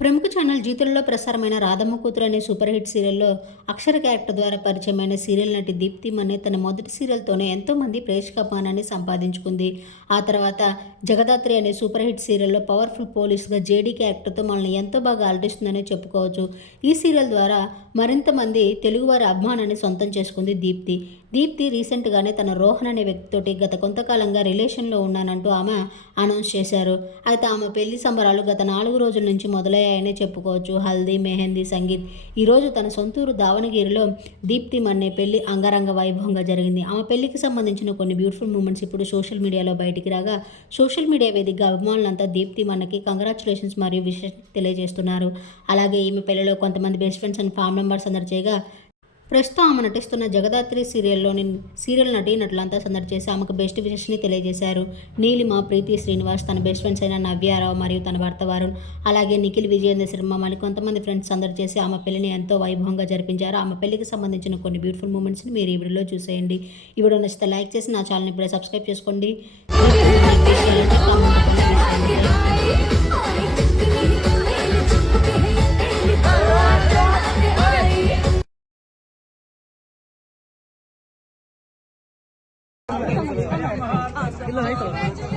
ప్రముఖ ఛానల్ జీతులలో ప్రసారమైన రాధమ్మ కూతురు అనే సూపర్ హిట్ సీరియల్లో అక్షర క్యారెక్టర్ ద్వారా పరిచయమైన సీరియల్ నటి దీప్తి మనే తన మొదటి సీరియల్తోనే ఎంతోమంది ప్రేక్షక పానాన్ని సంపాదించుకుంది. ఆ తర్వాత జగదాత్రి అనే సూపర్ హిట్ సీరియల్లో పవర్ఫుల్ పోలీస్గా జేడీ క్యారెక్టర్తో మనల్ని ఎంతో బాగా అలరిస్తుందనే చెప్పుకోవచ్చు. ఈ సీరియల్ ద్వారా మరింత మంది తెలుగువారి అభిమానాన్ని సొంతం చేసుకుంది దీప్తి. దీప్తి రీసెంట్గానే తన రోహన్ అనే వ్యక్తితోటి గత కొంతకాలంగా రిలేషన్లో ఉన్నానంటూ ఆమె అనౌన్స్ చేశారు. అయితే ఆమె పెళ్ళి సంబరాలు గత నాలుగు రోజుల నుంచి మొదలయ్యాయనే చెప్పుకోవచ్చు. హల్దీ మెహందీ సంగీత్. ఈరోజు తన సొంతూరు దావణగిరిలో దీప్తి మన్నే పెళ్ళి అంగరంగ వైభవంగా జరిగింది. ఆమె పెళ్ళికి సంబంధించిన కొన్ని బ్యూటిఫుల్ మూమెంట్స్ ఇప్పుడు సోషల్ మీడియాలో బయటికి రాగా సోషల్ మీడియా వేదికగా అభిమానులంతా దీప్తి మన్నకి కంగ్రాచులేషన్స్ మరియు విశేష తెలియజేస్తున్నారు. అలాగే ఈమె పెళ్ళిలో కొంతమంది best friends and family members అందరు చేయగా ప్రస్తుతం ఆమె నటిస్తున్న జగదాత్రి సీరియల్లోని సీరియల్ నటి నటులంతా సందడి చేసి ఆమెకు బెస్ట్ విషెస్ని తెలియజేశారు. నీలిమ ప్రీతి శ్రీనివాస్ తన బెస్ట్ ఫ్రెండ్స్ అయిన నవ్యారావు మరియు తన భర్త వరుణ్ అలాగే నిఖిల్ విజయేంద్ర శర్మ మరి కొంతమంది ఫ్రెండ్స్ సందడి చేసి ఆమె పెళ్ళిని ఎంతో వైభవంగా జరిపించారు. ఆమె పెళ్ళికి సంబంధించిన కొన్ని బ్యూటిఫుల్ మూమెంట్స్ని మీరు ఈ వీడియోలో చూసేయండి. ఈ వీడియో నచ్చితే లైక్ చేసి నా ఛానల్ని ఇప్పుడే సబ్స్క్రైబ్ చేసుకోండి. 你有冇睇过？